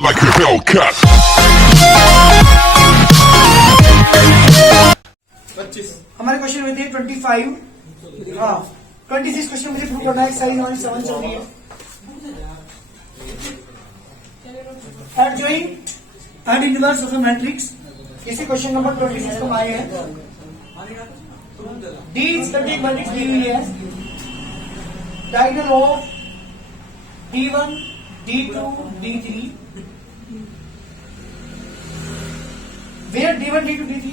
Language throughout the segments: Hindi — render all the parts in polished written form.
like a Hellcat. 25 हमारे क्वेश्चन में थे 25। हाँ 26 क्वेश्चन मुझे प्रूव करना है। साइज हमारी 7 चल रही है। Adjoint and inverse of A matrix, इसी क्वेश्चन नंबर 26 को आए हैं। डी इज एक मैट्रिक्स दी हुई है। Diagonal of D1 D2 D3 where D1 D2 D3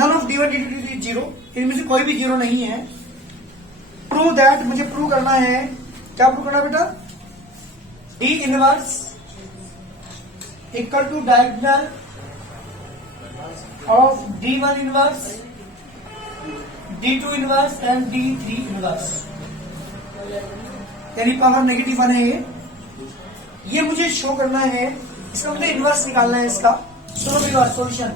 none of D1 D2 D3 zero, इनमें से कोई भी जीरो नहीं है। प्रूव दैट, मुझे प्रूव करना है। क्या प्रूव करना बेटा? D inverse equal to diagonal of D1 inverse D2 inverse and D3 inverse, यानी पावर नेगेटिव वन है ये मुझे शो करना है। इसका मुझे इनवर्स निकालना है इसका। Solution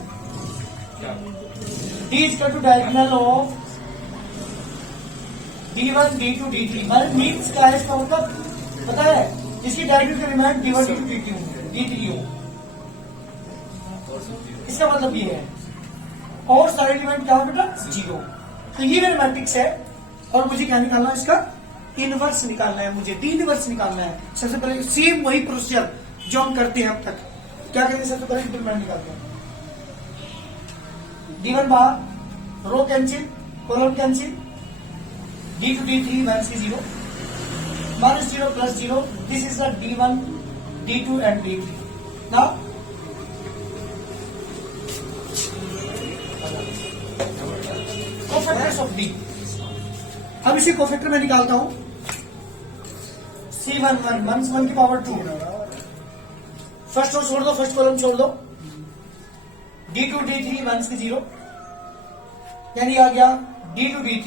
D equal to diagonal of D1 D2 D3 means क्या है इसका मतलब पता है? जिसकी डायगोनल का एलिमेंट D1 D2 D3 हो, इसका मतलब ये है। और सारे एलिमेंट क्या हो बेटा? जीरो। तो ये मेरा मैट्रिक्स है और मुझे क्या निकालना है? इसका इनवर्स निकालना है। मुझे डी इनवर्स निकालना है। सबसे पहले सेम वही प्रोसीजर जो हम करते हैं अब तक। क्या कहते हैं? सबसे पहले इंप्लीमेंट निकालते हैं। D1 bar row cancel, column cancel, D2 D3 minus की zero, minus zero plus zero. This is the D1 D2 and D3। Now cofactors of D। अब इसी कोफैक्टर में निकालता हूं। C11 1 की पावर 2, फर्स्ट रो छोड़ दो, फर्स्ट कॉलम छोड़ दो। D2 D3 माइनस की जीरो, यानी आ गया D2 D3।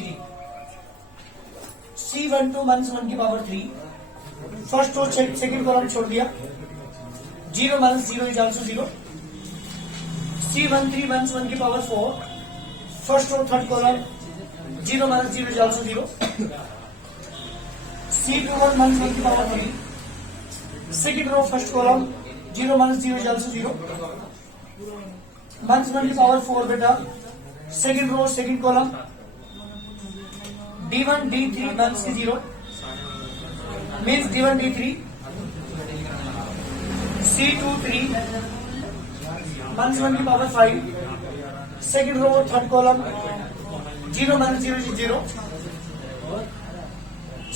C12 1 की power 3, first row second column छोड़ दिया। Zero minus zero is also zero. C13 1 की power 4, first row third column, zero minus zero is also zero. C21 1 की power 3, second row first column, zero minus zero is also zero. 1 की पावर 4 बेटा, second row second column, D1 D3 minus की zero, means D1 D3। C23 1 की power 5, second row third column, zero minus zero is zero.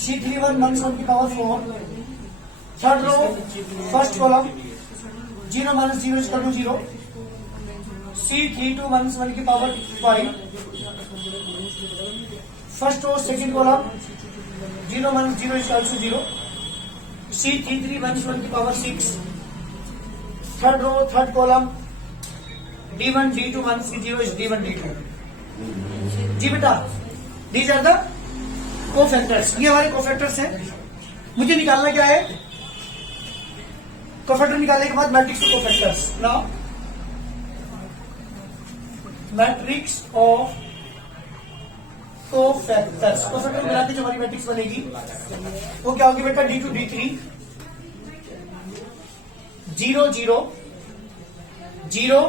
C31 1 की power 4, third row first column, zero minus zero is to zero. C32 1 की power 5, first row second column, zero minus zero is also zero. C33 1 की power 6, third row third column, D1 D2 1 की जीरो इज D1 D2। जी बेटा, दीज आर द कोफैक्टर्स। ये हमारे कोफैक्टर्स हैं। मुझे निकालना क्या है? कोफैक्टर निकालने के बाद matrix of cofactors. Now matrix of cofactors, cofactor मिला के जो हमारी मैट्रिक्स बनेगी वो क्या होगी बेटा? D2 D3 0 0 0,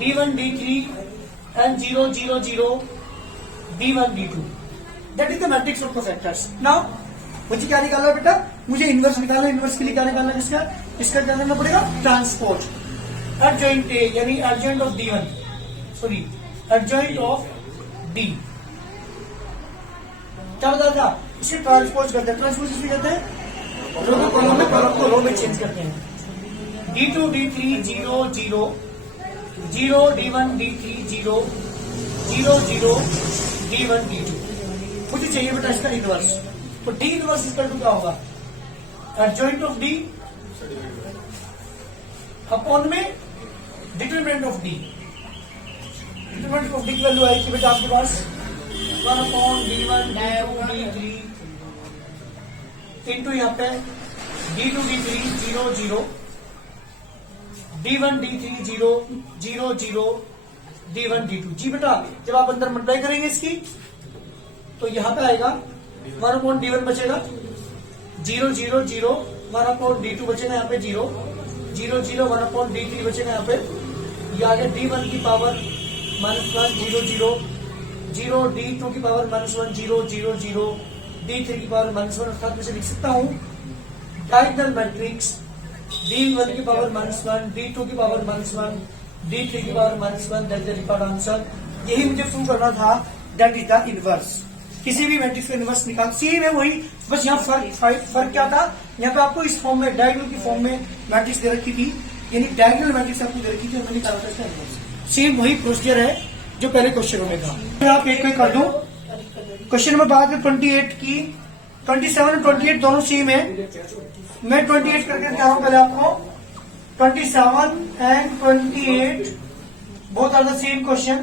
D1 D3 and 0 0 0 D1 D2। That is the matrix of coffactors. Now मुझे क्या निकालना है बेटा? मुझे इनवर्स निकालना है। इनवर्स के लिए क्या निकालना है? इसका क्या करना पड़ेगा? ट्रांसपोज एडजॉइंट ए, यानी adjoint of D1, sorry adjoint of D। क्या बता था? इसे ट्रांसपोज करते हैं। ट्रांसपोज किसे कहते हैं? रो को कॉलम में, कॉलम को रो में चेंज करते हैं। D2 D3 0 0 0, D1 D3 0 0 0 D1 D2। मुझे चाहिए बेटा इसका इनवर्स। तो D इनवर्स इक्वल टू क्या होगा? एडजॉइंट ऑफ D अपॉन में determinant of D। Determinant of D की वैल्यू आएगी बेटा आपके पास 1 upon D1 D2 D3 into यहाँ पे D2 D3 0 0, D1 D3 0 0 0 D1 D2। जी बेटा, जब आप अंदर मल्टीप्लाई करेंगे इसकी तो यहां पे आएगा 1/D1 बचेगा 0 0 0 1/d2 बचेगा यहाँ पे 0, 0 0 1/d3 बचेगा यहाँ पे। ये आ गया d1 की पावर -1 0 0 0, d2 की पावर -1 0 0 0, d3 की पावर -1, अर्थात मैं लिख सकता हूँ डायगोनल मैट्रिक्स d1 की पावर -1, d2 की पावर -1, d3 की power -1, that is the required answer. यही मुझे प्रूव करना था, दैट इज द इनवर्स। किसी भी मैट्रिक्स का इनवर्स निकाल, सेम है वही, बस यहाँ फर्क क्या था, यहाँ पे आपको इस फॉर्म में डायगोनल की फॉर्म में मैट्रिक्स दे रखी थी, यानी डायगोनल मैट्रिक्स आपको दे रखी थी और मैंने निकाला था इसका इनवर्स। सेम वही प्रोसीजर है जो पहले क्वेश्चन में था। मैं आप एक कर दूं, क्वेश्चन नंबर बाद में 28 की 27 और 28 दोनों सेम है। मैं 28 करके दिखा रहा हूं पहले आपको। 27 and 28 both are the same question.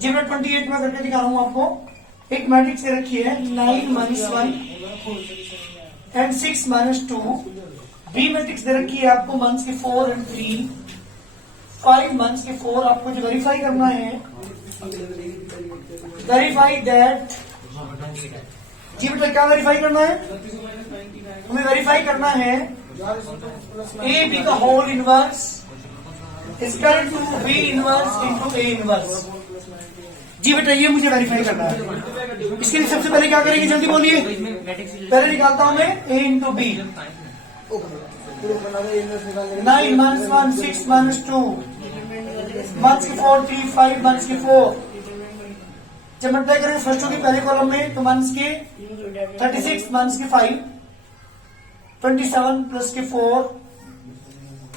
जी मैं 28 में करके दिखा रहा हूं आपको। एक मैट्रिक्स दे रखी है 9 - 1 एंड 6 - 2। बी मैट्रिक्स दे रखी है आपको मंथ्स के 4 एंड 3, 5 मंथ्स के 4। आपको जो वेरीफाई करना है, वेरीफाई दैट, जी बेटा क्या वेरीफाई करना है, हमें वेरीफाई करना है ए बी का whole inverse equal to B inverse into A inverse. जी बेटा ये मुझे वेरीफाई करना है। इसके लिए सबसे पहले क्या करेंगे, जल्दी बोलिए। पहले निकालता हूं मैं ए इंटू बी। 9 - 1 6 - 2 मंथ्स के 4 3 5 मंथ्स के 4। जब मल्टीप्लाई करेंगे फर्स्ट की पहले कॉलम में तो मंथ्स के 36 मंथ्स के 5, 27 प्लस के 4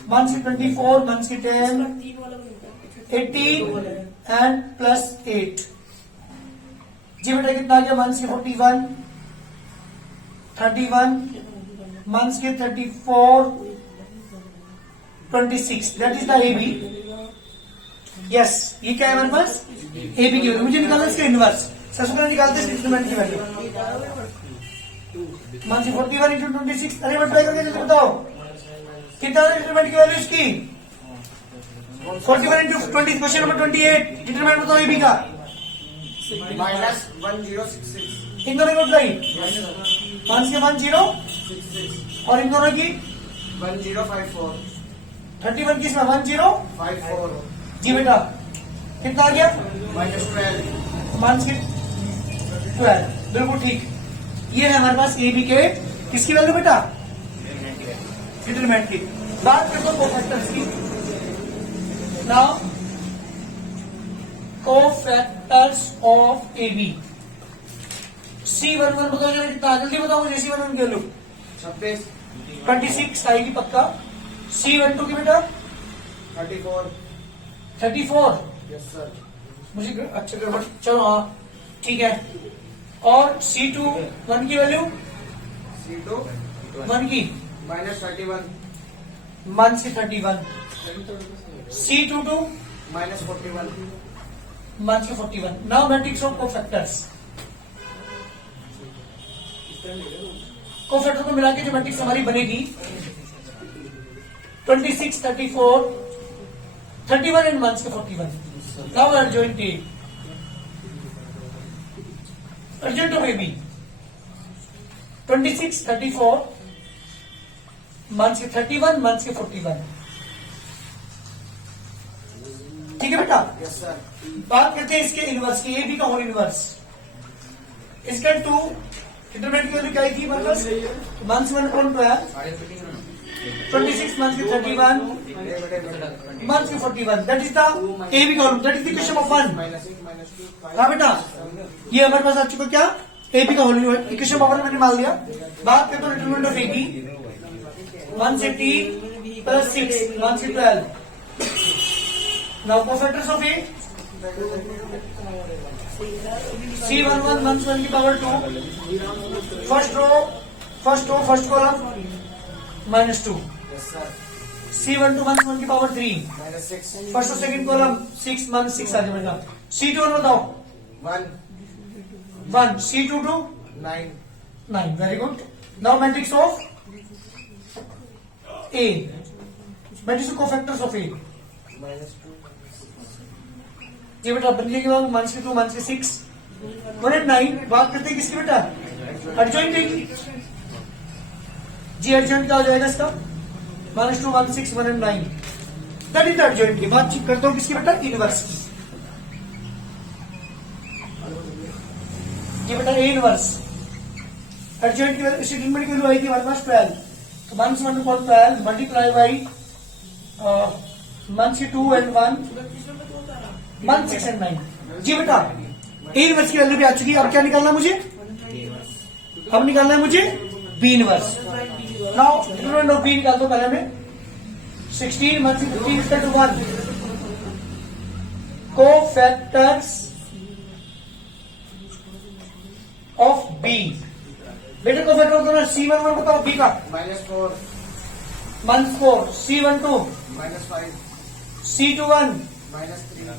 मंथ्स के 24 मंथ्स के 10, 18 एंड प्लस 8। जी बेटा कितना आ गया, मंथ्स के 41, 31 मंथ्स के 34, 26। That is the A B. Yes, ये क्या है हमारे पास, ए बी की वैल्यू। मुझे निकालना इसका इनवर्स। सबसे पहले निकालते हैं इंस्ट्रूमेंट की वैल्यू। मंथ्स के 41 इंटू 26। अरे मल्टीप्लाई करके जल्दी बताओ कितना इंस्ट्रूमेंट की वैल्यू इसकी। 41 इंटू 20, क्वेश्चन नंबर 28। डिटरमिनेंट बताओ ए बी का। -1066। इन दोनों की मल्टीप्लाई, मंथ्स के 10 और इन दोनों की 1054। 31 की इसमें 1054। जी बेटा कितना आ गया, -12। मंथ्स के 12। बिल्कुल ठीक। ये है हमारे पास ए बी के किसकी वैल्यू बेटा, डिटरमिनेंट की। बात करते हैं कोफैक्टर्स की। Now cofactors of A B. C11 बताओ जरा कितना, जल्दी बताओ मुझे। C11 की वैल्यू 26। 26 आएगी पक्का। C12 की बेटा 34। 34। Yes sir. मुझे अच्छा गड़बड़, चलो हाँ ठीक है। और C21 की वैल्यू, C2 1 की -31। मंथ्स की 31। C22 -41। मंथ्स की 41। Now matrix of cofactors. Cofactor को मिला के जो मैट्रिक्स हमारी बनेगी 26, 34, 31 एंड मंथ्स के 41। Now urgent urgent of A B 26, 34 months के 31, मंथ्स के 41। ठीक है बेटा। Yes sir. बात करते हैं इसके इनवर्स की, ए बी का होल इनवर्स। इसका 2 डिटरमिनेंट की वैल्यू क्या थी हमारे पास, मंथ्स 1/12, 26 मंथ्स के 31, मंथ्स के 41। That is the A B column, that is the question of 1। हाँ बेटा ये हमारे पास आ चुका क्या, ए बी का होल इक्वेशन ऑफ 1 मैंने मान लिया। बात करते हैं डिटरमिनेंट ऑफ ए बी 1 से t प्लस 6 1 से 12। Now cofactors of A C11 months 1 की power 2, first row first column -2। Yes sir. C12 months 1 की पावर 3, -6। फर्स्ट और सेकंड कॉलम 6 मंथ 6 आ जाएगा। C21 बताओ 1 1, C22 9। 9। Very good. Now matrix of A, matrix of cofactors of A. -2। जी बेटा बनने के बाद मंथ्स के 2 मंथ्स के 6 1 एंड 9। बात करते हैं किसकी बेटा, एडजॉइंट देगी जी। एडजॉइंट क्या हो जाएगा इसका? -2 1 6 1 and 9 दैट इज एडजॉइंट की। बातचीत करता हूं किसकी बेटा? इनवर्स की। ये बेटा ए इनवर्स एडजॉइंट की सेटलमेंट की वैल्यू आई थी हमारे पास 12, तो 1 से 1 12 मल्टीप्लाई बाई 1 से 2 and 1 1 6 and 9 जी बेटा। ए इनवर्स की वैल्यू भी आ चुकी है। अब क्या निकालना है मुझे? अब निकालना है मुझे B inverse. Now determinant of B निकाल दो पहले में। 16 1 से 15 equal to 1 cofactors of B. बेटे कोफैक्टर होता है C11 बताओ बी का। -4 -4 C12 -5 C21 -3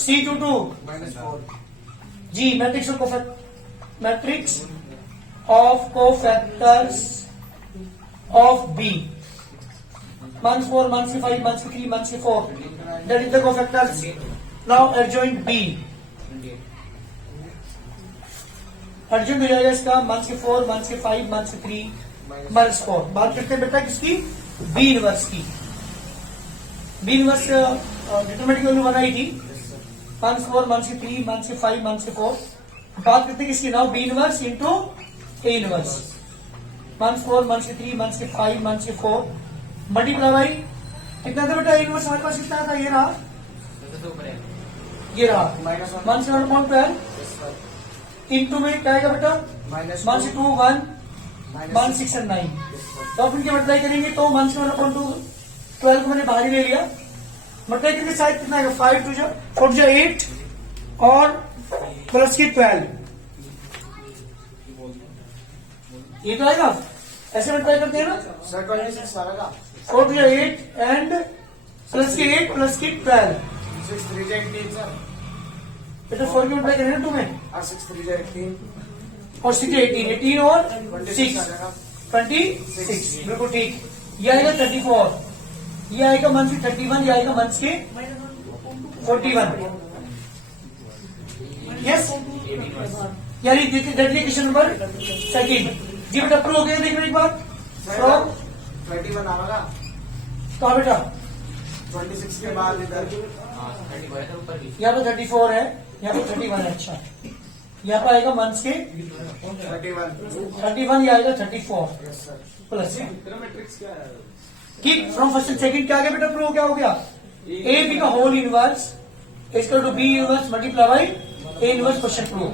C22 -4 जी। Matrix of cofactors of B. 1 4 1 5 1 3 1 4 that is the cofactors. Now adjoint B adjoint हो जाएगा इसका 1 4 1 5 1 3 1 4। बात करते हैं बेटा किसकी? बी इनवर्स की। बी इनवर्स डिटरमिनेंट की वैल्यू बनाई थी 1 4 1 3 1 5 1 4। बात करते हैं किसकी? Now B inverse into A inverse. 1 4 1 3 1 5 1 4 multiply by कितना था बेटा? इनवर्स हमारे पास कितना था? ये रहा, ये रहा -1 से 1 12 इंटू में क्या आएगा बेटा? 1 से 2 1 1 6 and 9। तो अब इनके मल्टीप्लाई करेंगे तो 1 से 1 2 12 को मैंने बाहर ही ले लिया। मल्टीप्लाई करके साइड कितना आएगा? 5 2 4 8 और प्लस के 12 ये तो आएगा। ऐसे मल्टीप्लाई करते हैं ना सर 26 आएगा। 4 2 8 एंड प्लस के 8 प्लस के 12 6 3 18 सर बेटा 4 की मल्टीप्लाई करें ना टू में और 6 3 18 और 6 18 18 और 26 आ जाएगा। 26 बिल्कुल ठीक। ये आएगा 34, ये आएगा 1 से 31, ये आएगा 1 से 41। यस यानी देखिए क्वेश्चन नंबर 2 जी बेटा प्रूव हो गया। देखिए एक बात फ्रॉम 31 आएगा कहा बेटा? 26 के बाद इधर यहाँ पे 34 है, यहाँ पे 31 है। अच्छा यहाँ पे आएगा 1 से 31, ये आएगा 34 यस सर। प्लस ठीक। फ्रॉम फर्स्ट एंड सेकंड क्या आ गया बेटा? प्रूव क्या हो गया? ए बी का whole inverse equal to B inverse multiply by A inverse. Question prove.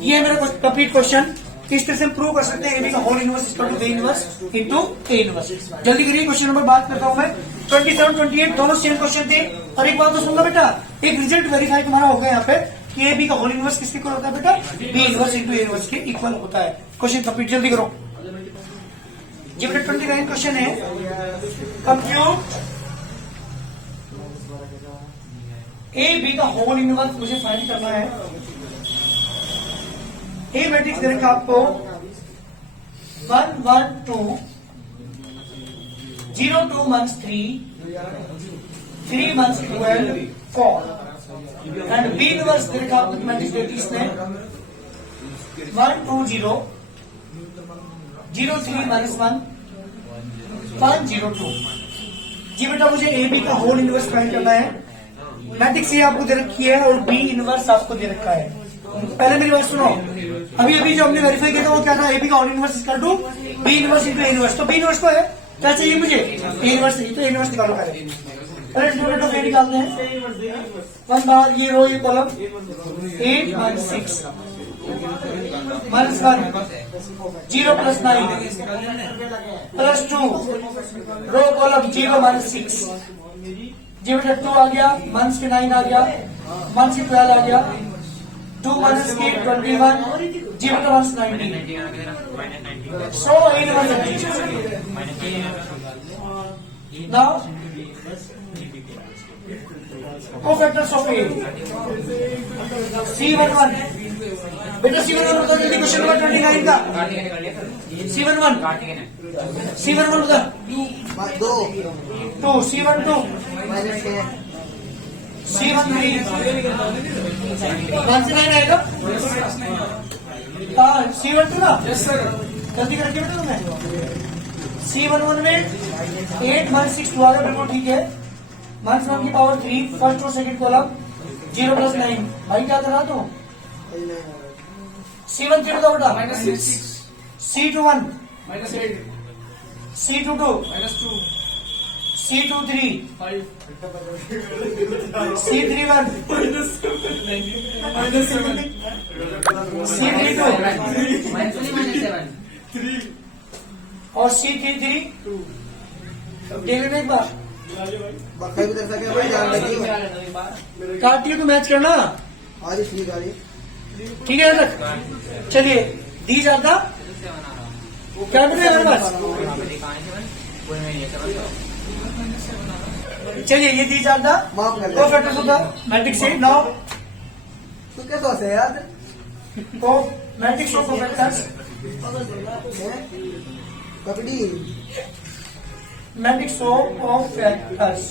ये है मेरा कंप्लीट क्वेश्चन। किस तरह से प्रूव कर सकते हैं ए बी का whole inverse equal to B inverse into A inverse. जल्दी करिए क्वेश्चन नंबर बात करता हूं मैं। 27 28 दोनों सेम क्वेश्चन थे। और एक बात तो सुन लो बेटा, एक रिजल्ट वेरीफाई तुम्हारा हो गया यहाँ पे कि ए बी का होल इनवर्स किसके इक्वल होता है बेटा? B inverse into A inverse के इक्वल होता है। क्वेश्चन कंप्लीट जल्दी करो जी बेटा। 29 क्वेश्चन है कंप्यूट ए बी का होल इनवर्स मुझे फाइंड करना है। ए मैट्रिक्स दे रखा आपको 1 1 2 0 2 1 3 3 1 12 4 एंड बी इनवर्स दे रखा आपको मैट्रिक्स दे दी इसने 1 2 0 0 3 -1 1 0 2। जी बेटा मुझे ए बी का होल इनवर्स फाइंड करना है। मैट्रिक्स ये आपको दे रखी है और बी इनवर्स आपको दे रखा है। पहले मेरी बात सुनो, अभी अभी जो हमने वेरीफाई किया था वो क्या था? ए बी का whole inverse equal to B inverse into A inverse. तो बी इनवर्स तो है, क्या चाहिए मुझे? ए इनवर्स चाहिए। तो ए इनवर्स निकालो पहले। डिटरमिनेंट ऑफ ए निकालते हैं। 1 बार ये रो ये कॉलम 8 1 6 -1 0 + 9 +2 रो कॉलम 0 -6 जी बेटा 2 आ गया, 1 से 9 आ गया, 1 से 12 आ गया, 2 - 8 21 जी बेटा 1 से 19। So A inverse now cofactors of A C11 बेटा C11 बता जल्दी क्वेश्चन नंबर 29 का C11 बता 2 C12 C13 1 से 9 आएगा C12 ना यस सर जल्दी करके बेटा तुम्हें C11 में 8 माइनस 6 2 आ गया बिल्कुल ठीक है माइनस 1 की पावर 3 फर्स्ट और सेकंड कॉलम 0 प्लस 9 भाई क्या कर रहा तू C13 बताओ बेटा -6 C21 -8 C22 -2 C23 5 C31 C32 3 और C33 देख लेना एक बार बक्का भी कर सके भाई ध्यान रखिए काटिए तो मैच करना आज इसलिए गाड़ी ठीक है यहाँ तक चलिए दी जाता क्या कर रहे हैं हमारे पास चलिए ये दी जाता माफ कर दो फैक्टर्स होता मैट्रिक्स से नाउ तू क्या सोच है यार तो matrix of factors kabaddi matrix of factors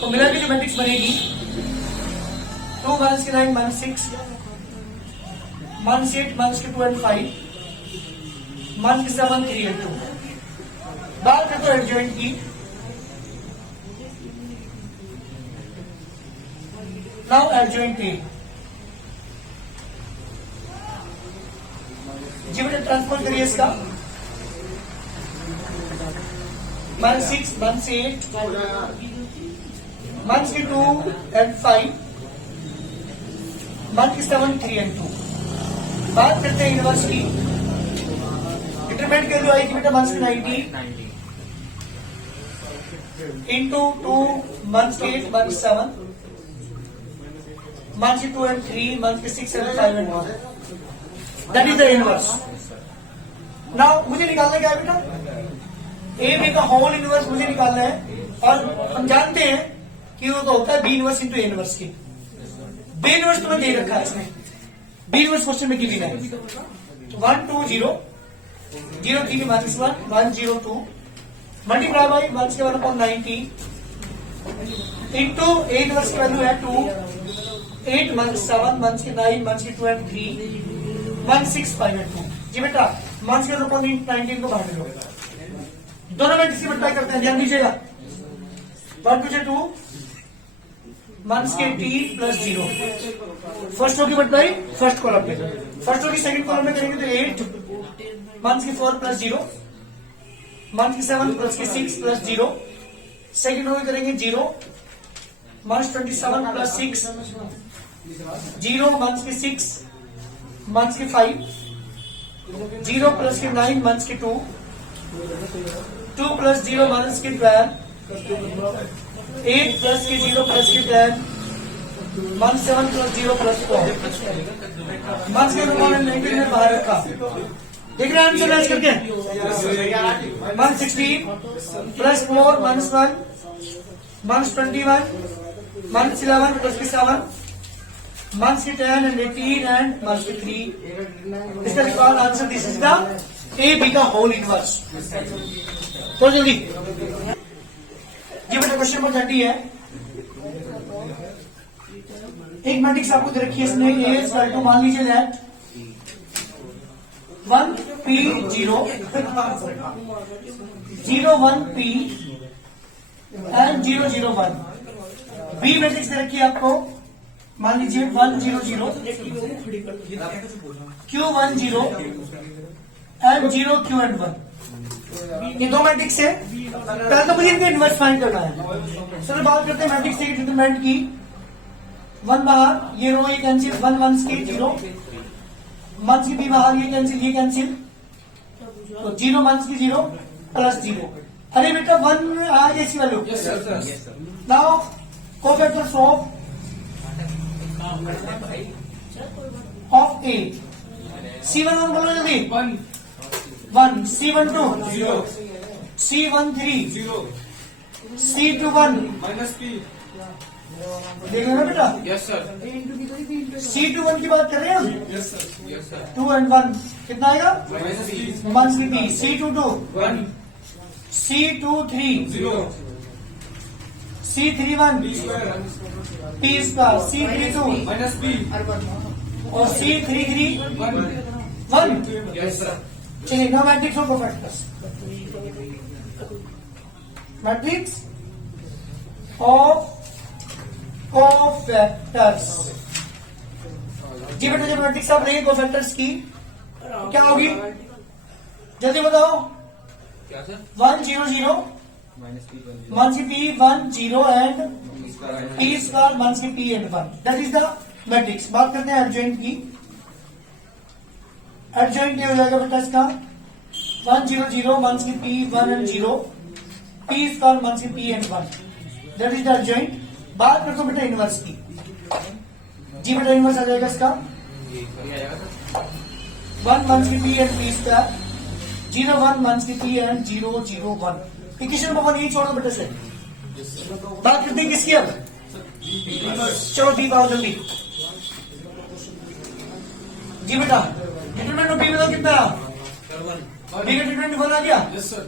तो मिला के जो मैट्रिक्स बनेगी 2 माइनस के 9 माइनस 6 माइनस 8 माइनस के 2 एंड 5 माइनस के 7 3 एंड 2 बात करते हैं एडजॉइंट की नाउ एडजॉइंट ए जी बेटा ट्रांसफर करिए इसका माइनस 6 माइनस 8 माइनस के 2 एंड 5 माइनस के 7 3 एंड 2 बात करते हैं इनवर्स की डिटरमिनेंट वैल्यू आएगी बेटा माइनस के 90 इंटू 2 माइनस के 8 माइनस 7 माइनस के 2 एंड 3 माइनस के 6 and 5 and 1 that is the inverse now मुझे निकालना क्या है बेटा ए बी का होल इनवर्स मुझे निकालना है और हम जानते हैं कि वो तो होता है B inverse into A inverse की बी इनवर्स तुम्हें दे रखा है इसमें बी इनवर्स क्वेश्चन में गिवन है 1 2 0 0 3 माइनस 1 1 0 2 मल्टीप्लाई बाई 1 के 1/90 इंटू ए इनवर्स की वैल्यू है 2 8 माइनस 7 माइनस के 9 माइनस के 2 एंड 3 1 6 5 एंड 2 जी बेटा माइनस के 19 को बाहर लो दोनों में किसी मल्टीप्लाई करते हैं ध्यान दीजिएगा 1 2 2 माइनस के टी प्लस 0 फर्स्ट होगी मल्टीप्लाई फर्स्ट कॉलम में फर्स्ट होगी सेकंड कॉलम में करेंगे तो 8 माइनस के 4 प्लस 0 माइनस के 7 प्लस के 6 प्लस 0 सेकंड होगी करेंगे 0 माइनस 27 प्लस 6 0 माइनस के 6 माइनस के 5 0 प्लस के 9 माइनस के 2 2 प्लस 0 माइनस के 12 8 प्लस के 0 प्लस के 10 माइनस 7 प्लस 0 प्लस 4 माइनस के नेगेटिव में बाहर रखा देख रहे हैं आंसर मैच करके minus 16 plus 4 minus 1 minus 21 minus 11 plus के 7 माइनस के 10 एंड 18 एंड माइनस के 3 इसका record answer this is the A B का होल इनवर्स तो जल्दी ये बेटा क्वेश्चन नंबर 30 है एक मैट्रिक्स आपको दे रखी है इसमें ए इक्वल टू मान लीजिए that 1 p 0 0 1 p and 0 0 1 B matrix दे रखी है आपको मान लीजिए 1 0 0 q 1 0 एंड 0 q एंड 1 ये दो मैट्रिक्स है पहले तो मुझे इनका इनवर्स फाइंड करना है चलो बात करते हैं मैट्रिक्स के डिटरमिनेंट की 1 बाहर ये रो ये कैंसिल 1 1 के 0 मंस की भी बाहर ये कैंसिल तो 0 मंस की 0 प्लस 0 अरे बेटा 1 आ गई इसकी value now cofactors of A C11 बोलो जल्दी 1 C12 0 C13 0 C21 -p देख लेना बेटा यस सर C21 की बात कर रहे हैं हम यस सर 2 एंड 1 कितना आएगा -p मंस की P C22 1 C23 0 C31 p square P square C32 -p और C33 1 1. Yes, sir. चलिए now matrix of cofactors. Matrix of cofactors. जी बेटा जब मैट्रिक्स आप लेंगे कोफैक्टर्स की तो क्या होगी जल्दी बताओ क्या सर? 1 0 0 1 से p 1 0 and p स्क्वायर 1 से p and 1 that is the matrix. बात करते हैं एडजॉइंट की। एडजॉइंट ये हो जाएगा बेटा इसका 1 0 0 1 से p 1 and 0 p स्क्वायर 1 से p and 1 that is the adjoint. बात करते हो बेटा इनवर्स की। जी बेटा इनवर्स आ जाएगा इसका ये आ जाएगा सर। 1 1 से p and p स्क्वायर 0 1 1 से p and 0 0 1 इक्वेशन नंबर 1 ये छोड़ दो बेटा से। बात करते हैं किसकी अब चलो बी पाओ जल्दी। जी बेटा डिटरमिनेंट ऑफ बी बताओ कितना सर 1. बी का डिटरमिनेंट 1 आ गया। Yes, sir.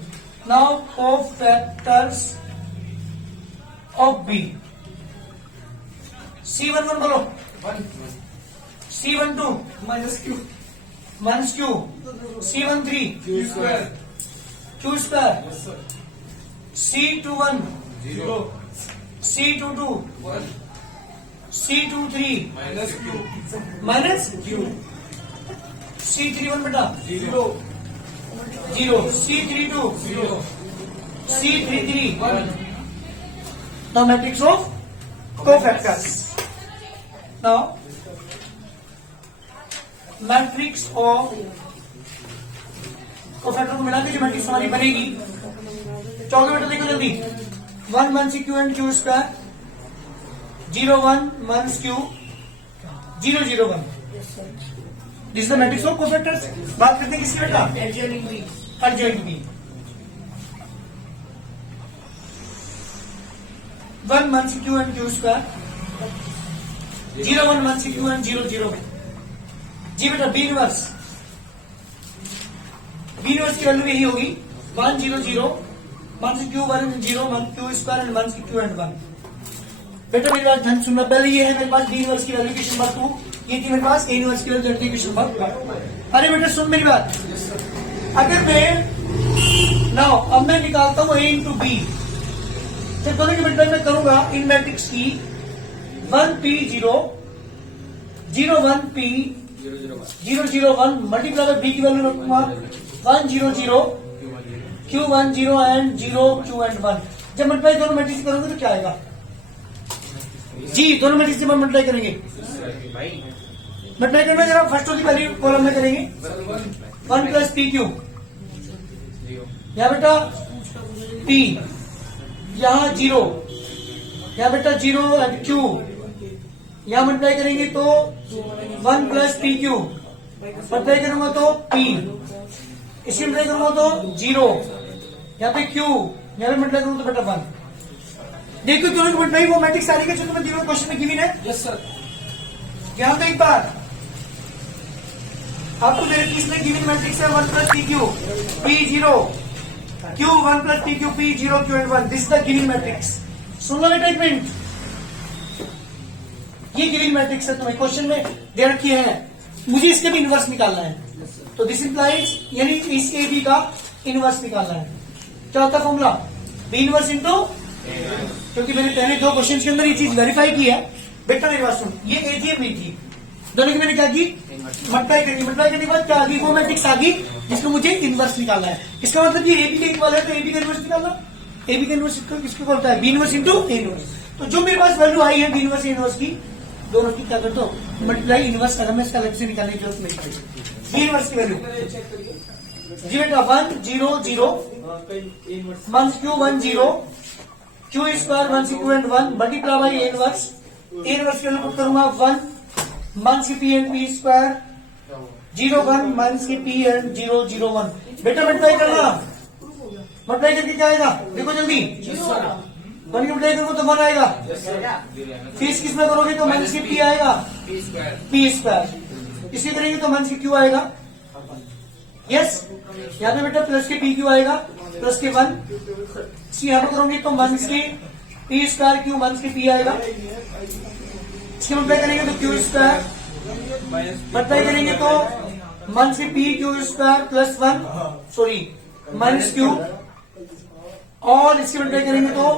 Now cofactors of B C11 बोलो 1. C12 minus Q 1 Q C13 Q square. Q square Yes, sir. C21 0. C22 1. C23 Minus Q. Minus Q. C31 बेटा 0. 0 C32 0. C33 1. the matrix of cofactors. Now matrix of cofactor को मिला के जो मैट्रिक्स हमारी बनेगी चौदह बेटा देखो जल्दी 1 1 से Q and Q square 0 1 1 Q 0 0 1 this is the matrix of cofactors. बात करते हैं किसकी बेटा एडजॉइंट बी 1 1 से क्यू एंड क्यू स्क्वायर 0 1 1 से क्यू एंड 0 0 1 जी बेटा बी इनवर्स की वैल्यू यही होगी 1 0 0 1 से क्यू 1 0 1 क्यू स्क्वायर एंड 1 से क्यू एंड 1। बेटा मेरी बात ध्यान सुनना। पहले ये है मेरे पास बी इनवर्स की वैल्यू इक्वेशन नंबर 2 ये थी मेरे पास ए इनवर्स की वैल्यू इक्वेशन नंबर। अरे बेटा सुन मेरी बात। अगर मैं नाउ अब मैं निकालता हूं ए इंटू बी तो दोनों की मल्टीप्लाई मैं करूंगा इन मैट्रिक्स की 1 p 0 0 1 p 0 0 1 multiply by B की वैल्यू रखूंगा 1 0 0 q 1 0 एंड 0 q एंड 1। जब मल्टीप्लाई दोनों मैट्रिक्स करोगे तो क्या आएगा जी दोनों मैट्रिक्स जब मल्टीप्लाई करेंगे मल्टीप्लाई करना जरा फर्स्ट वाली वैल्यू कॉलम में करेंगे 1 प्लस पी क्यू यहाँ बेटा p यहाँ 0 यहाँ बेटा 0 एंड q यहाँ मल्टीप्लाई करेंगे तो 1 प्लस पी क्यू मल्टीप्लाई करूंगा तो p इसी मल्टीप्लाई करूंगा तो 0 यहाँ पे q यहाँ पे मल्टीप्लाई करूंगा तो बेटा 1। देखो दोनों की मल्टीप्लाई वो मैट्रिक्स आ रही है जो तुम्हें दिए क्वेश्चन में गिवन है। Yes, sir. ध्यान दो एक बार आपको मेरे किसने गिवन मैट्रिक्स है 1 plus P Q p 0 q 1 plus P Q p 0 q and 1 this is the given matrix. सुन लो बेटा एक मिनट ये गिवन मैट्रिक्स है तुम्हें क्वेश्चन में दे रखी है मुझे इसके भी इनवर्स निकालना है तो दिस इंप्लाइज यानी इस ए बी का इनवर्स निकालना है। क्या होता है फॉर्मूला बी इनवर्स इंटू क्योंकि मैंने पहले दो क्वेश्चन के अंदर ये चीज वेरीफाई की है। बेटा मेरी बात सुन ये ए थी बी थी दोनों की मैंने क्या की मल्टीप्लाई करने के बाद क्या आ गई वो मैट्रिक्स आ गई जिसको मुझे इनवर्स निकालना है। इसका मतलब ये ए बी का इक्वल है तो ए बी का इनवर्स निकालना ए बी का इनवर्स किसको बोलता है B inverse into A inverse. तो जो मेरे पास वैल्यू आई है बी इनवर्स ए इनवर्स की दोनों की क्या कर दो मल्टीप्लाई इनवर्स करना में इसका अलग से निकालने की जरूरत नहीं पड़ेगी। बी इनवर्स की वैल्यू जी बेटा 1 0 0 1 क्यू 1 0 क्यू स्क्वायर 1 से Q and 1 multiply by A inverse की वैल्यू पुट करूंगा 1 1 से पी एंड पी स्क्वायर 0 1 1 से पी एंड 0 0 1। बेटा मल्टीप्लाई करना मल्टीप्लाई करके क्या आएगा देखो जल्दी 1 की मल्टीप्लाई करूंगा तो 1 आएगा फिर किस में करोगे तो 1 से पी आएगा P square. पी स्क्वायर इसी करेंगे तो 1 से क्यू आएगा यस यहाँ पे बेटा प्लस के पी क्यू आएगा प्लस के 1 यहाँ पे करोगे तो 1 से पी स्क्वायर क्यू 1 से पी आएगा इसके मल्टीप्लाई करेंगे तो क्यू स्क्वायर मल्टीप्लाई करेंगे तो minus K P Q square plus 1 sorry minus Q और इसकी मल्टीप्लाई करेंगे तो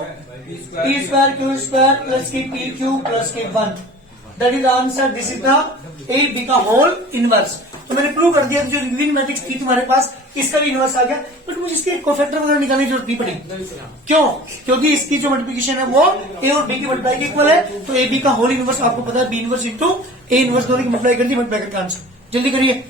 P square Q square plus K P Q plus K 1 that is answer. This is the A B का होल इनवर्स। तो मैंने प्रूव कर दिया कि जो रिवीन मैट्रिक्स थी तुम्हारे पास इसका भी इनवर्स आ गया, बट मुझे इसके कोफैक्टर वगैरह निकालने की जरूरत नहीं पड़ी। क्यों? क्योंकि इसकी जो मल्टीप्लिकेशन है वो ए और बी की मल्टीप्लाई के इक्वल है, तो ए बी का होल इनवर्स आपको पता है B inverse into A inverse दोनों की मल्टीप्लाई कर दी, मल्टीप्लाई करके आंसर। जल्दी करिए।